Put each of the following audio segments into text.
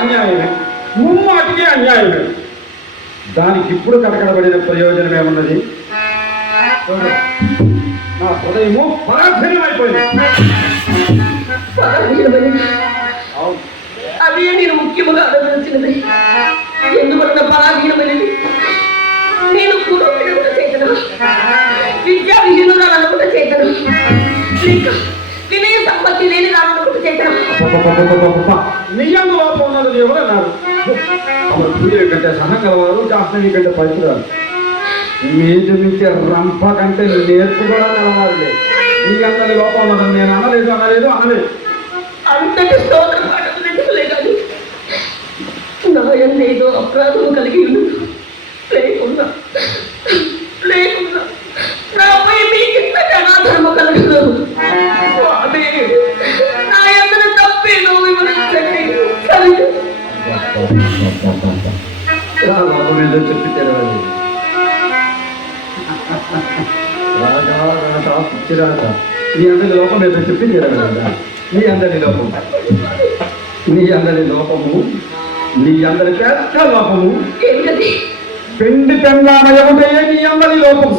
అన్యాయమే. ముమ్మాటికి అన్యాయమే. దానికి ఇప్పుడు కటకడబడిన ప్రయోజనం ఏమున్నది నా హృదయము పరాధీనమైపోయింది. అదే నేను ముఖ్యముగా ఆలోచించినది. ఎందువలన పరాధీనమైనది? నేను కూడా చేతను విద్యా విజయులు అనుకుంట చేతను వినయ సంపత్తి లేని దాని కూడా చేతను పపపపపపప. నియంగా లోపం ఉన్నది అన్నారు సూర్యుడి కంటే పవిత్రాలు మీది మించే రంప కంటే నేర్పు కూడా గలవారులే నీ అందరి లోపం ఉన్నదని నేను అనలేదు అనలేదు అనలేదు. అంతటి స్తోత్ర పాఠకులే కానీ నా ఎందు ఏదో అపరాధము కలిగి ఉన్నది నీ అందరి లోపము నీ అందరి పెద్ద లోపము. పెండి పెంగామయముదయే నీ అందరి లోపం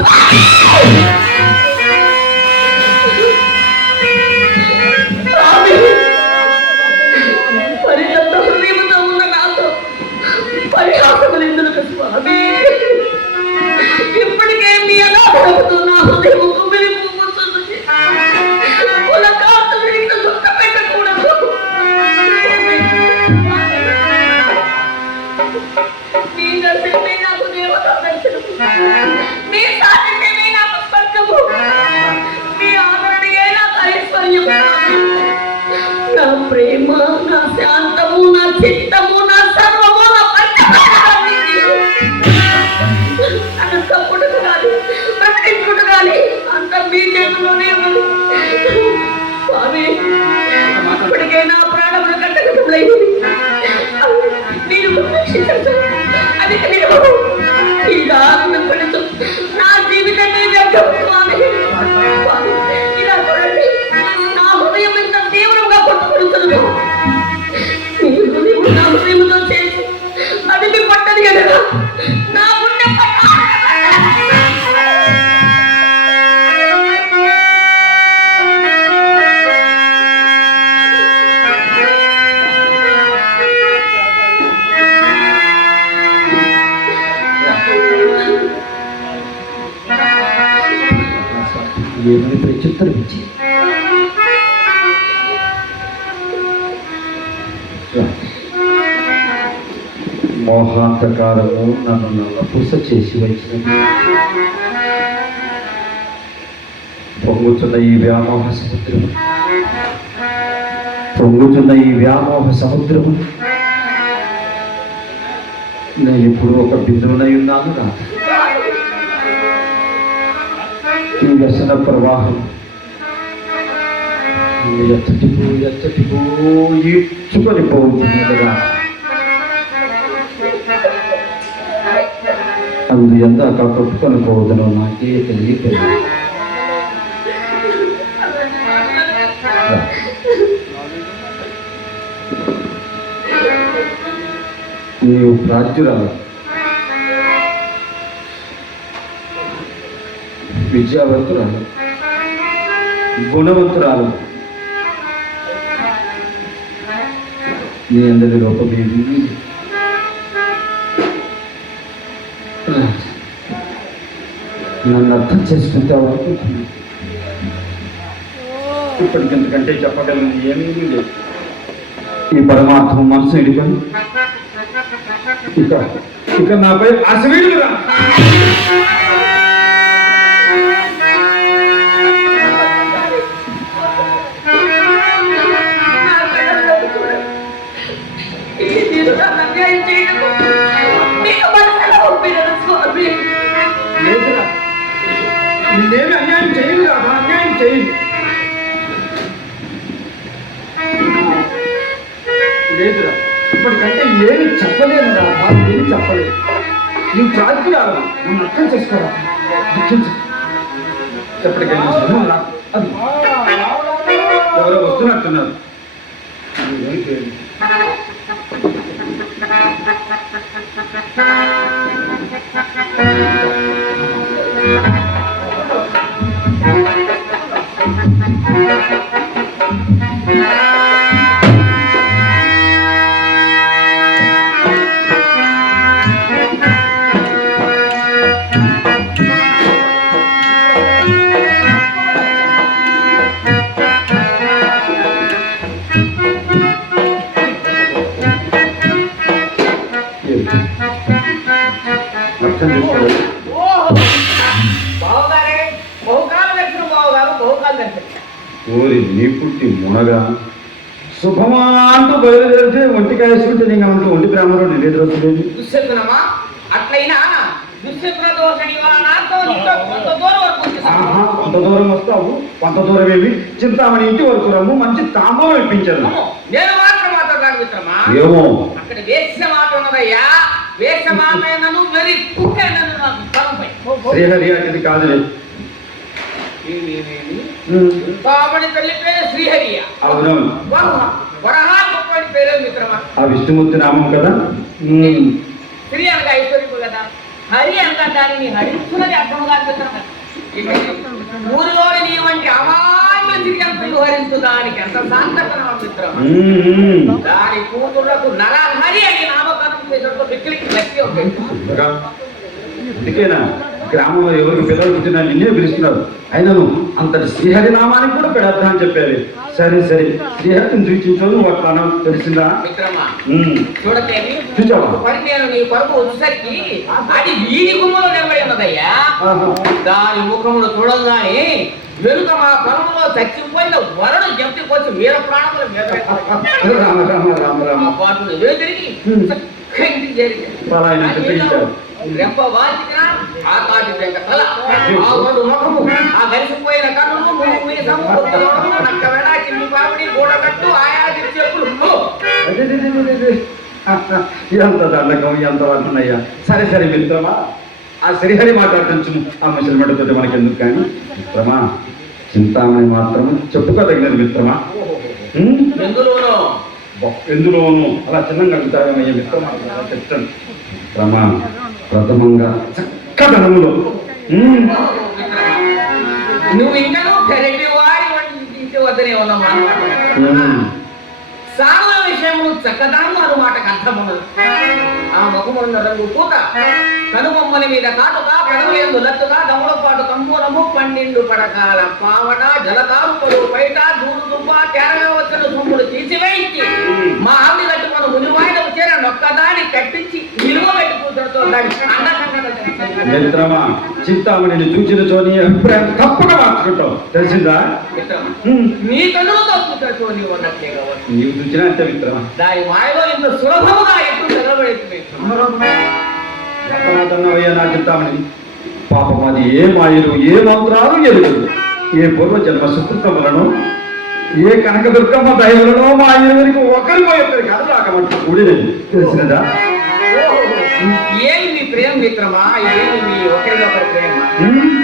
మోహాంతకారము నన్ను నల్లపూస చేసి వచ్చిన పొంగుతున్న ఈ వ్యామోహ సముద్రము. పొంగుతున్న ఈ వ్యామోహ సముద్రము. నేను ఇప్పుడు ఒక బిందువునై ఉన్నాను నా ఈ వ్యసన ప్రవాహం ఎచ్చటికు ఎచ్చటికు ఈడ్చుకొని పోతుంది కదా. అందు ఎంత కొట్టుకొని పోవదనో నాకే తెలియదు. నీవు ప్రాజ్యురాలు విద్యావంతురాలు. గుణవంతురాలు. నీ అందరి లోపం ఏమీ లేదు. నన్ను అర్థం చేసుకుంటావా అనుకుంటున్నాను. ఇప్పటికింతకంటే చెప్పగలను ఏమీ లేదు. ఈ పరమార్థం మనసు ఇడుకొని ఇక ఇక నాపై అసవీడురా ప్రార్థన అర్థం చేసుకోరా ఎప్పటికైనా మునగా శుభమా అంటూ బయలుదేరితే ఒంటికాయ సూటి ఒంటి ప్రేమలో నేను ఎదురొస్తుంది దుశ్శకునమా? అట్లయినా దుశ్శకున దోష నివారణార్థం నీతో కొంత దూరం వస్తావు కొంత దూరం వెళ్ళి చింతామణి ఇంటి వరకు రమ్ము మంచి తాంబూలం ఇప్పించారు నేను మాత్రం మిత్రమా? ఏమో. అక్కడ వేసిన మాట ఉన్నదయ్యా శ్రీహరి అటుది కాదులే. కామని తల్లి పేరు శ్రీహరియ. అవునవును. వరహ వరహా గొప్పని పేరు మిత్రమా? ఆ విష్ణుమూర్తి నామం కదా. శ్రీ అనగా ఐశ్వర్యము కదా? హరి అనగా దానిని హరించున్నది అర్థం కాదు. మిత్రమా ఊరిలోని నీ వంటి అమాన్య దివ్యంతులు హరించు దానికి ఎంత సాంతపన ఉమ్. దాని కూతుళ్ళకు నరహరి అని నామకరణం చేసినప్పుడు మిక్కిలికి ఇంకా? అందుకేనా గ్రామంలో ఎవరికి పిల్లలు పుట్టినా నిన్నే పిలుస్తున్నారు. అయినను అంతటి శ్రీహరి నామానికి కూడా పెడతా అని చెప్పారు సరే సరే. శ్రీహరిని అట్లా అన్నావు, తెలిసిందా? చూచావా మరి నేను నీ కొరకు వచ్చేసరికి అది వీడి గుమ్మలో నిలబడి ఉన్నదయ్యా. ఆహా. దాని ముఖమును చూడగానే వెనుక మా పొలంలో చచ్చిపోయిన వరడు జంతుకొచ్చి వీర ప్రాణముల మీద ఆ రెప్ప వెంట తల. ఆ ముఖము ఆ నక్క వెడ పాపిడి చెప్పులు. ఎంత దండకం ఎంత వర్ణనయ్యా సరే సరే మిత్రమా. ఆ శ్రీహరి మాట్లాడుతుంచు ఆ ముసలిమెడతో మనకెందుకు కానీ మిత్రమా చింతామణి మాత్రం చెప్పుకోదగినది మిత్రమా? ఎందులోనో? ఎందులోనూ? అలా చిన్నంగా మిత్రమా? చెప్తాను. మిత్రమా ప్రథమంగా చక్కదనములో ఉమ్. నువ్వు ఇంకా పెరటి వారి వద్దనే ఉన్నావు. సాగుల విషయము చక్కదాను అను మాటకు అర్థమున్నది ఆ ముఖమున్న రంగు పూత కనుబొమ్మల మీద కాటుక పెదవులందు లత్తుగా దమ్ముల పాటు కంబూరము పన్నెండు పడకాల పావట జలతాంపులు బయట దూడు దుబ్బ తేరగా వచ్చిన సొమ్ములు తీసివేయించి మిత్రమా చింతామణిని చూచిన చోని అభిప్రాయం తప్పక మార్చుకుంటావు. తెలిసిందా? నీవు చూసినా అంతే మిత్రమా సులభముగా నా చింతామణి పాపం అది ఏ మాయలు ఏ మంత్రాలు ఎరుగదు. ఏ పూర్వ జన్మ సుకృతములను ఏ కనక దుర్గమ్మ దయవలనో మా ఇరువురికి ఒకరి ఒకరికి అది రాకమంటే కూడినది. తెలిసినదా? ఏమి మీ ప్రేమ మిత్రమా? ఏమి మీ ఒకరినొకరి ప్రేమ. ఉమ్.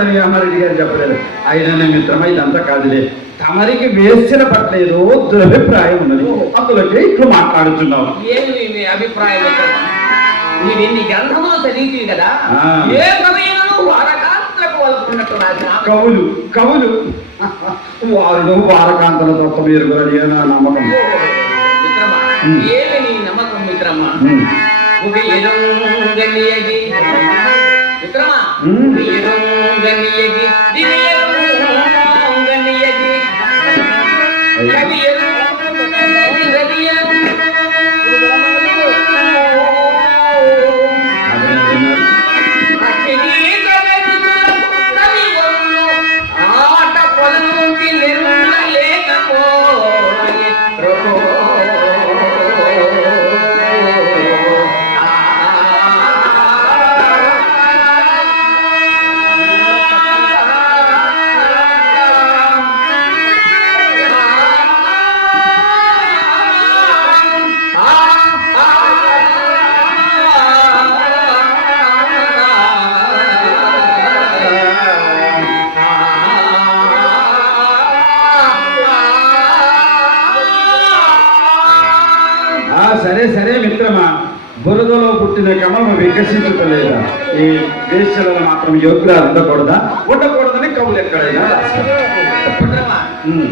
తీయనుడని అమ్మారెడ్డి గారు చెప్పలేదు. అయినా మిత్రమా ఇదంతా కాదులే. తమరికి వేసిన పట్ల ఏదో దురభిప్రాయం ఉన్నది. అందులోకి ఇట్లు మాట్లాడుతున్నావు ఏమి మీ అభిప్రాయం? నీవు ఎన్ని గ్రంథములు చదివింది కదా. ఏ వారకాంతలకు వలుకున్నట్టు కవులు కవులు. వారు వారకాంతల తత్వం ఎరుగురని నా నమ్మకం. ఏమి నీ నమ్మకం మిత్రమా. ఒక ఎరుంగనియగి మిత్రమా. ఒక మాత్రం యోగ్యులు ఉండకూడదా ఉండకూడదని కవులు ఎక్కడైనా తొలగని మిత్రమా, ఉమ్.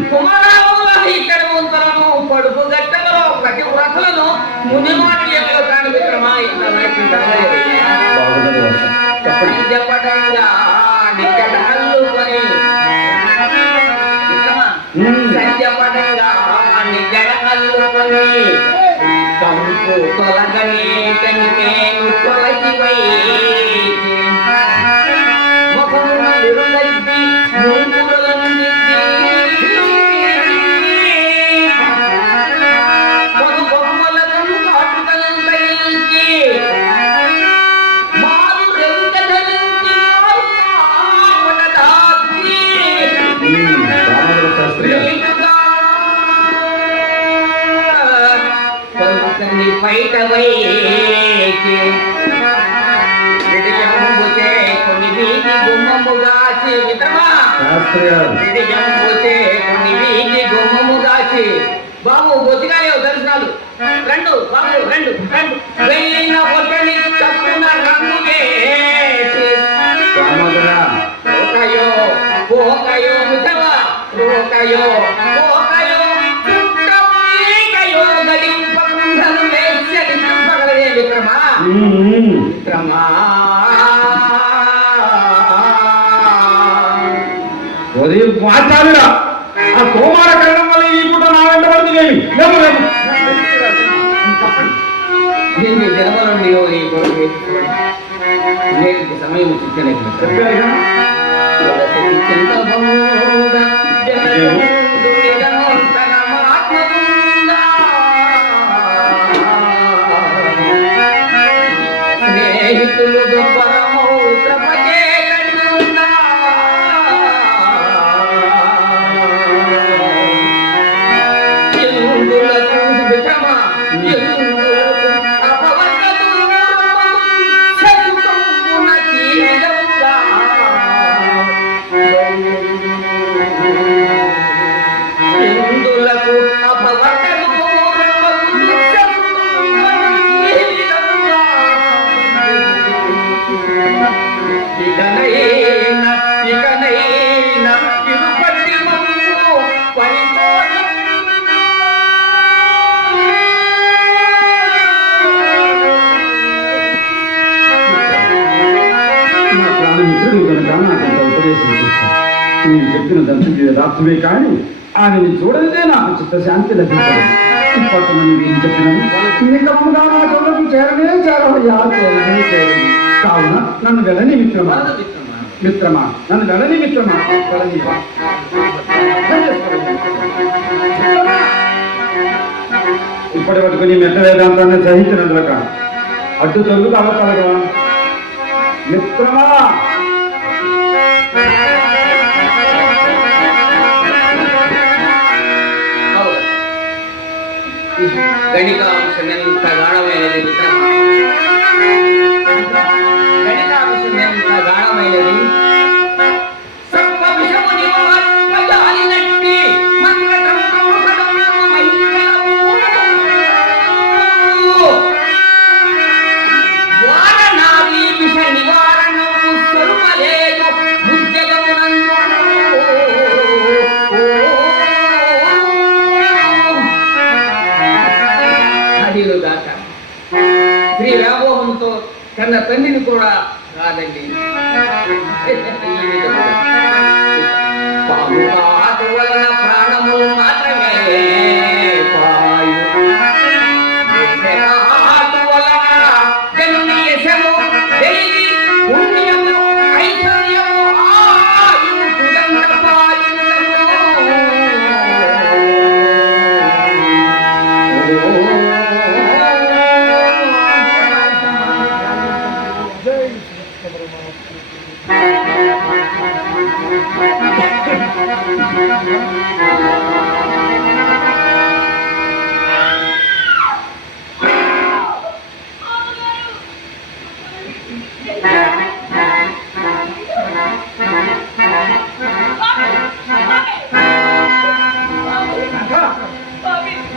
వైచి విడియంబుతే కొన్ని వీధి గారు విడియంబుతే కొన్ని వీధి గుమ్మముగాచి. బాబు బొత్తిగానే దర్శనాలు. రెండు బాబు రెండు రెండు. వెళ్ళిన ఒకటి తప్పున రంగు పోకయో పోకయో పోకయో పోకయో. నాకు అంత నేను చెప్పిన దంతకి యథార్థమే కానీ ఆమెను చూడలేదే నాకు చిత్తశాంతి లభించదు. ఇప్పటి నుండి నేను చెప్పినను ఈ నా చోరకు చేరనే చేరవయ్యా చేరనే చేరని. కావున నన్ను వెళ్ళని మిత్రమా? మిత్రమా? నన్ను వెళ్ళని మిత్రమా? వెళ్ళని ఇప్పటి వరకు నీ మెట్ట వేదాంతాన్ని సహించినందులక అడ్డు తొలుగు అవతలగా మిత్రమా! ಗಣಿಕಾಂಶನೆಂತ ಗಾಣವೇನೆ ಮಿತ್ರ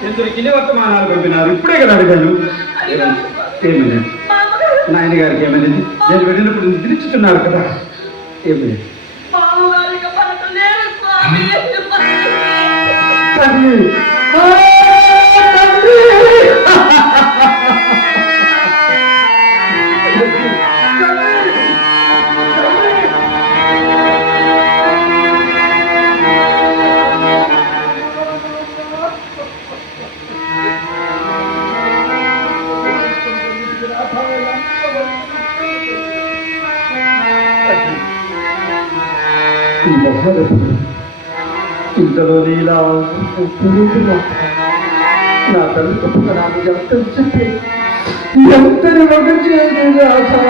ఇద్దరికి వర్తమానాలు పంపినారు? ఇప్పుడే కదా అడిగాను. ఏమన్నా నాయన గారికి ఏమైంది? నేను వెళ్ళినప్పుడు నిద్రించుతున్నారు కదా. ఏమి తల్లి! ఈ మహారథుడు ఇంతలో నీలా తెలియదురా. నా తల్లి తప్పుగా నాకు ఎంత చెప్పి ఎంతని ఒక చేయదు రాధా.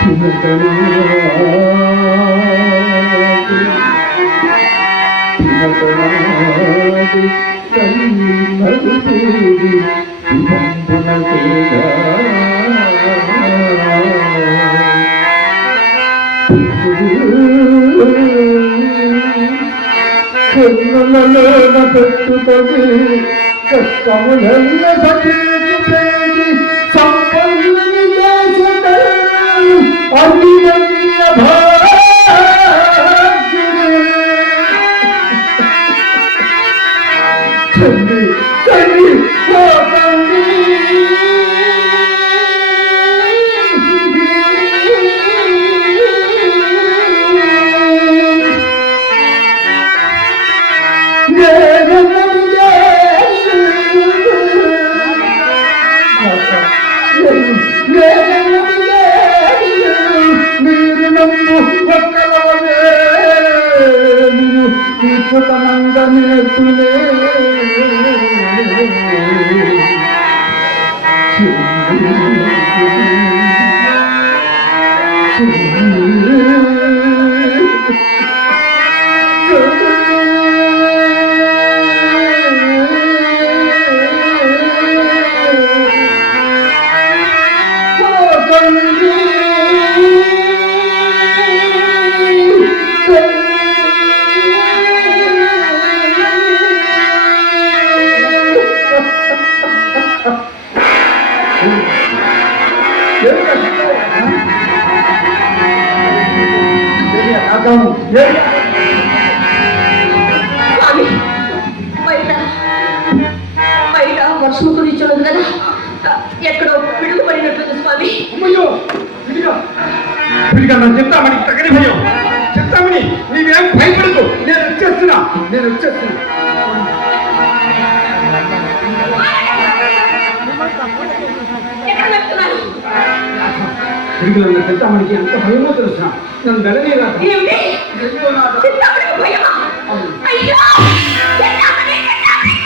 చిన్నతనాటి తల్లి మరుపేది పెట్టుకొని కష్టములల్ల సతీకి పేసి సంపన్నుని చేసెదరు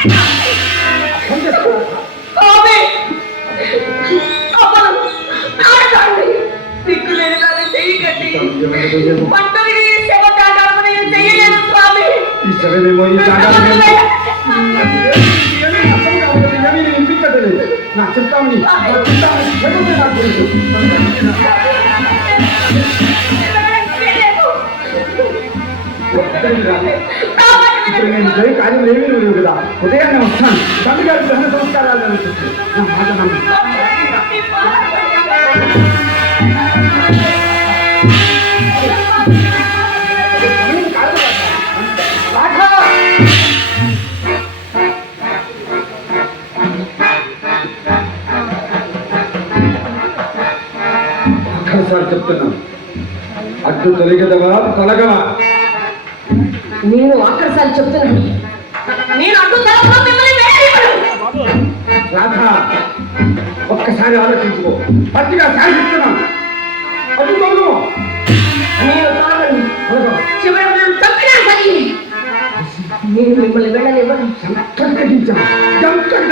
Yeah. ఉదయాన్నే వస్తాను తల్లి గారి దహన సంస్కారాలు జరుగుతుంది నా మాట ఒక్కసారి చెప్తున్నాను అడ్డు తొలగదవా తొలగవా నేను ఆఖరిసారి చెప్తున్నాను రాధా ఒక్కసారి ఆలోచించుకో పచ్చిగా సాగిస్తున్నాను అడ్డు తొలగవు నేను తొలగను. తొలగవా చివరికి నన్ను చంపినా సరే నేను మిమ్మల్ని వెళ్ళనివ్వను జంకట తగ్గించావు జంకట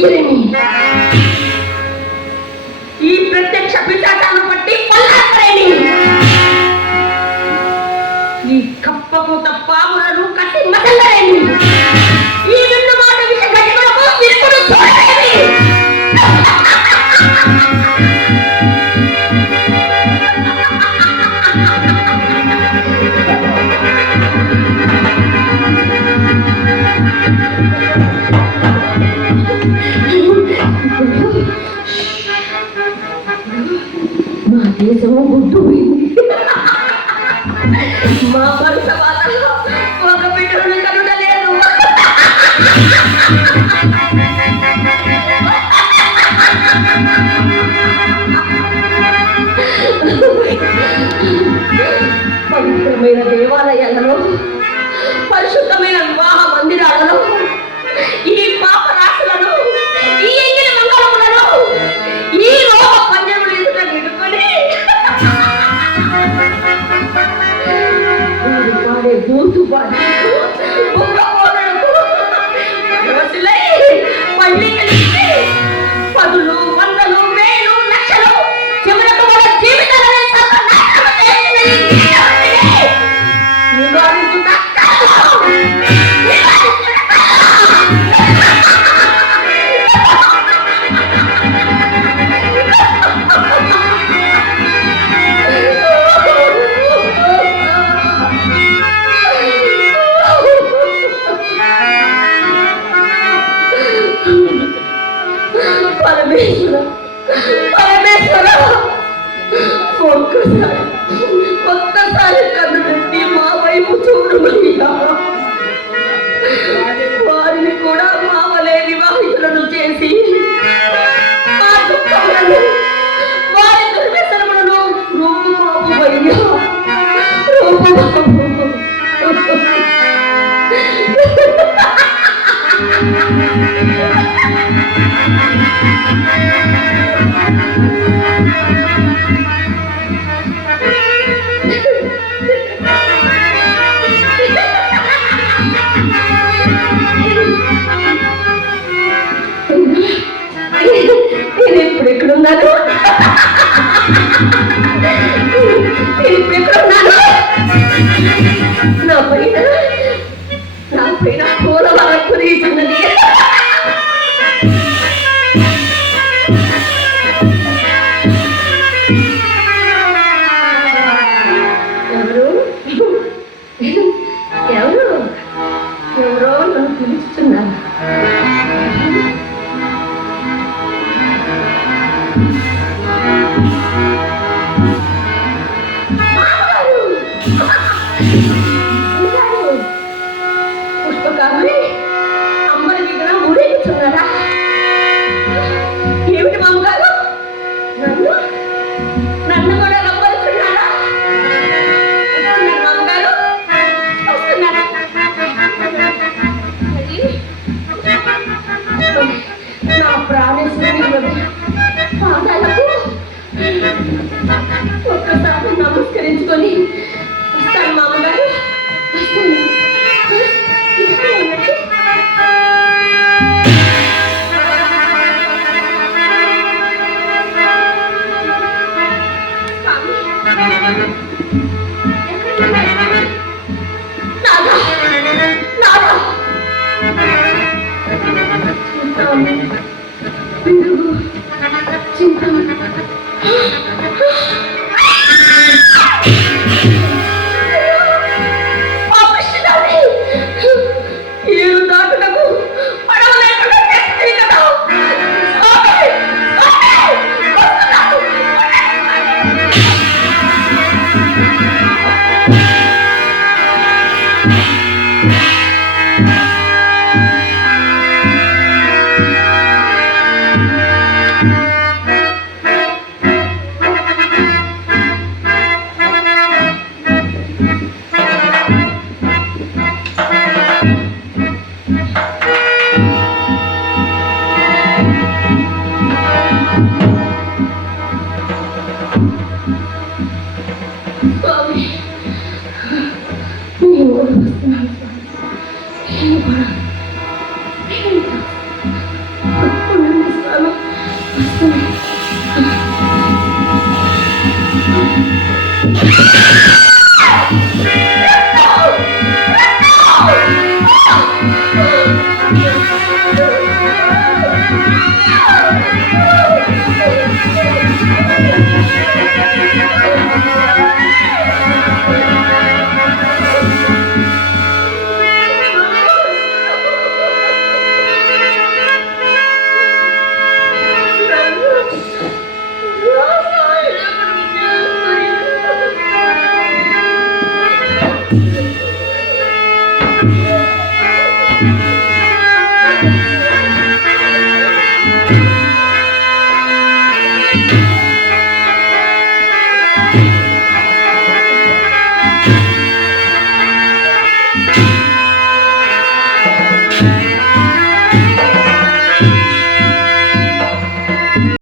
Thank you. పవిత్రమైన దేవాలయాలలో పరిశుద్ధమైన వివాహ మందిరాలలో ఈ పాప రాశులను ఈ ఎంగిలి ఈ లోహ పంజములు ఎదుట నిడుకొని పాడే బూతు పాడే ఉన్నాను నా పైన నా పైన